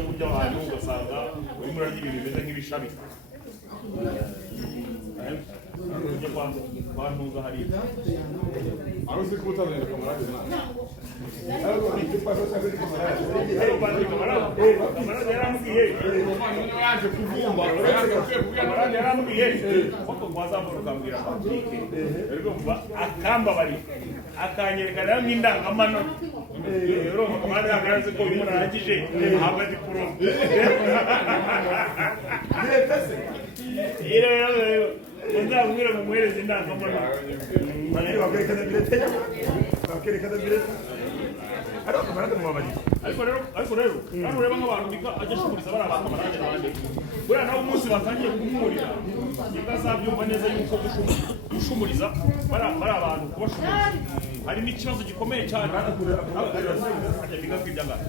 no burya ahantu ugasanga urimo urarya ibintu bimeze nk'ibishami kwantuza hari aruzi ko utazanye kamarade kamarade yaramubwiye yaje kuvumba kamarade yaramubwiye koko kwazamura ukambwira Patrick rero mva akambabari akanyerekana nk'indangamanota rero kamarade yagaragaze ko umuntu arangije ahabwa diplome Nzabwira mu muhereza indangamanota bakerekana birete bakerekana birete ariko rero kandi ureba nk'abantu nika ajya ashumuriza bari abantu kamarade n'abandi buriya nawe umunsi batangiye kumwurira nika azabyumva neza yuko gushumuriza bari abantu kubashumuriza hari n'ikibazo gikomeye cyane nika kw'ibyangana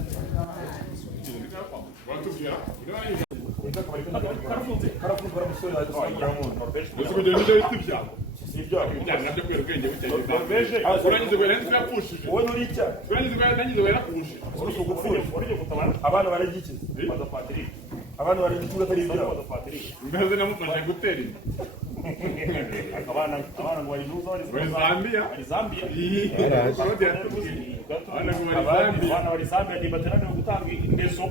karafunze baramusore wagira ngo Norvège kugira ngo ibyo byabo sibyo cyane nabyo kwera ubwenge bucyeye urangize kwera nzi yapushije wowe uri icya urangize kwera nangize kwera pushije uri kugupfura uri gutabara abana baragikiza baza Patrick abana baragikiza atari ibyo baza Patrick mbaze namufashe gutera inda abana ngo bari nuza bari Zambia abana bari Zambia ni baterane gutanga ingeso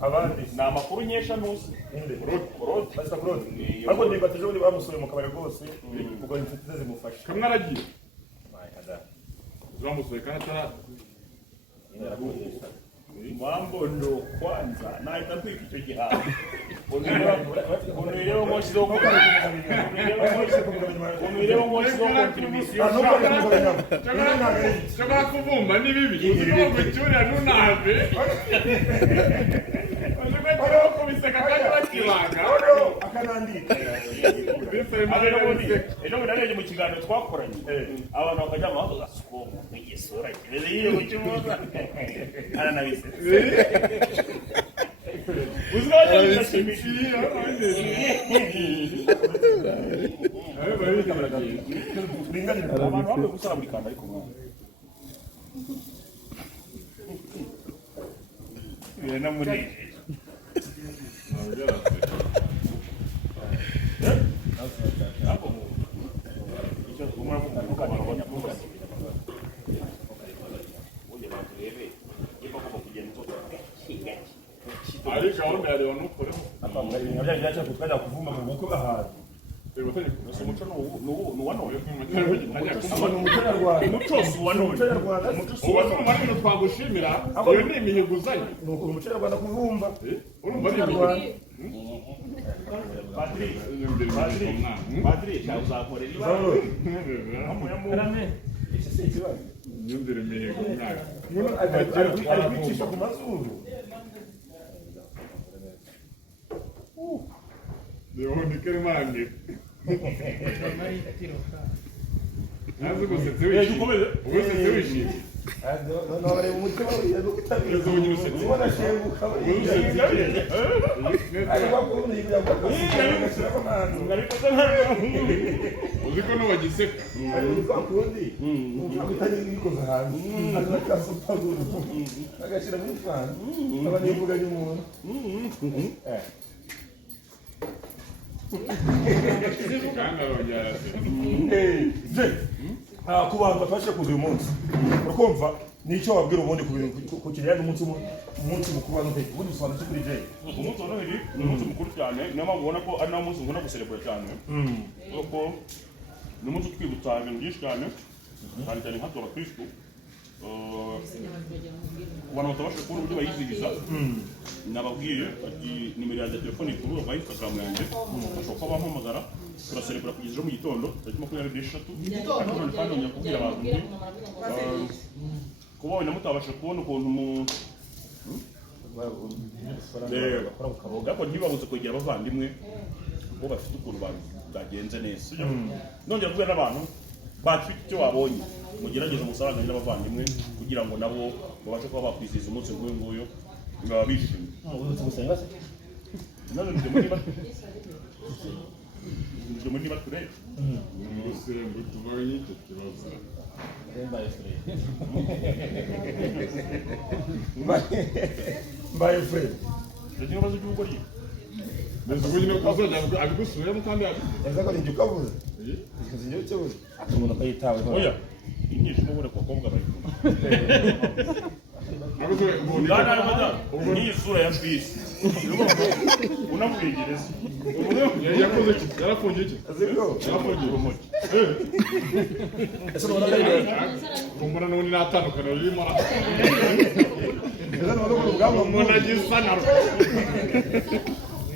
abandi ni amakuru nyesha nusi rod basta rod ariko ni bateje muri bamusoye mu kabari rwose ubwo inshuti ze zimufasha kamwe aragiye zamusoye kandi atara mambo ndo kwanza naita kwiki icyo gihaha unireba ngo kizo contribution cyangwa kuvumba ni bibi ngo cyura nunave ejo narebye mu kiganiro twakoranye abantu bakajya mu maso gasuko igisura kimeze yiyo mu cyumuza aranabise uzwa cyashimishije abantu bamwe gusara buri kanda ariko na muri ari gahunda ya Leon ukore byajya kutwajya kuvumba mu bukwe ahantu umuco nuwanoye umuco twagushimira iyo ni imihiguzanye umuco nyarwanda kuvumba urumva ni imihiguzanye Padri uzakorera ibara imyumvire mihigo umwaka ari kwicisha ku mazuru Leon Kermange nazo gusetsa wishimye ubusetse wishimye nabare mu mutima uriye uzo unyine usetse ubona shenguka ari bakuru yigira uzi ko n'uwagiseka ari bakundi utari bikoze ahantu akasupaguru agashira mu fana abandi mvuga y'umuntu ku bantu bafashe kuza uyu munsi urakumva nicyo wabwira ubundi ku kijyanye n'umunsi mukuru wa Noheli ubundi bisobanutse kuri Jay umunsi wa Noheli ni umunsi mukuru cyane niyo mpamvu ubona ko ari nawo munsi nkunda guserebura cyane kuko ni umunsi utwibutsa ibintu byinshi cyane cyane cyane nkatwe abakristu ku bantu batabasha kubona uburyo bayizihiza nababwiye ati nimero yanjye ya telefone iri ku rubuga rwa Instagram yanjye bashobora kuba bampamagara turaserebura kugeza ejo mu gitondo tariki 23 ariko none kandi nongera kubwira abantu kuba wenda mutabasha kubona ukuntu ariko ntibabuze kwegera abavandimwe bo bafite ukuntu bagenze neza nongera kubwira n'abantu bafite icyo babonye mugerageze umusaranganye n'abavandimwe kugira ngo nabo babashe kuba bakwizihiza umunsi nk'uyu nguyu baba bishimye ibyo muri niba turebe ubusembu tuvaho y'icyo kibazo mbaye Fred icyo kibazo cy'ubugoryi mbese ubu nyine ukazajya abigusubiramo kandi yaza ko njye ukavuze njye ucyebuze umuntu akayitaweho oya imyishimo ubone ku bakobwa bayikunda Bwana n'iyi sura ya bisi unamwegereza yakoze iki yarafungiye iki aziko yarafungiye urumogi ese ubona rero kumbura n'ubundi natandukana ririmo ese ubona ko ubwabo umuntu agisa na rwo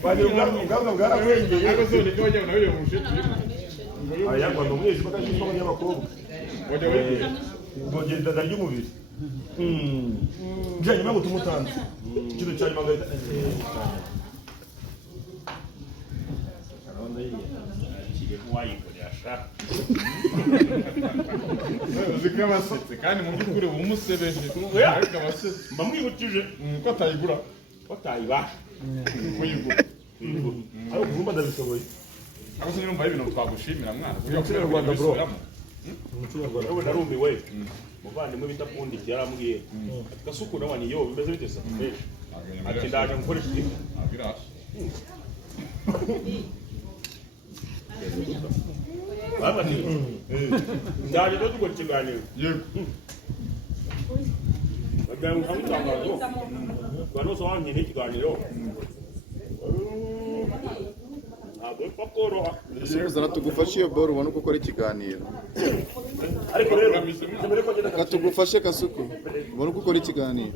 bagira ubwabo bwararengeye ariko se nibyo wajya nawe mu mushe turimo aya ngo umwezi bakashishwa n'abakobwa wajya wigiye ngogenda ry'umubiri njye nyuma gutuma utanze ikintu cya nyuma ngahita kiri nk'uwayikoresha uziko abasetse kandi mu by'ukuri uba umusebeje ariko abasetse mba mwibukije ko atayigura batayibasha kuyigura ariko kuvumba ndabishoboye ariko se nyuma y'ibintu twagushimira mwana umuco nyarwanda bro umuco nyarwanda wowe narumiwe muvandimwe bita pundiki yarambwiye ati gasuku nawe ni yo bimeze bite sa ati ndaje gukoresha iki abirashe bati ndaje cyo dukora ikiganiro yego bagira ngo hamwe itangazo abantu bose bamenye n'ikiganiro ntabwo bipfa koroha Uzana tugufashe iyo boro ubona uko ukora ikiganiro. ariko rero Katugufashe Kasuku ubona uko ukora ikiganiro.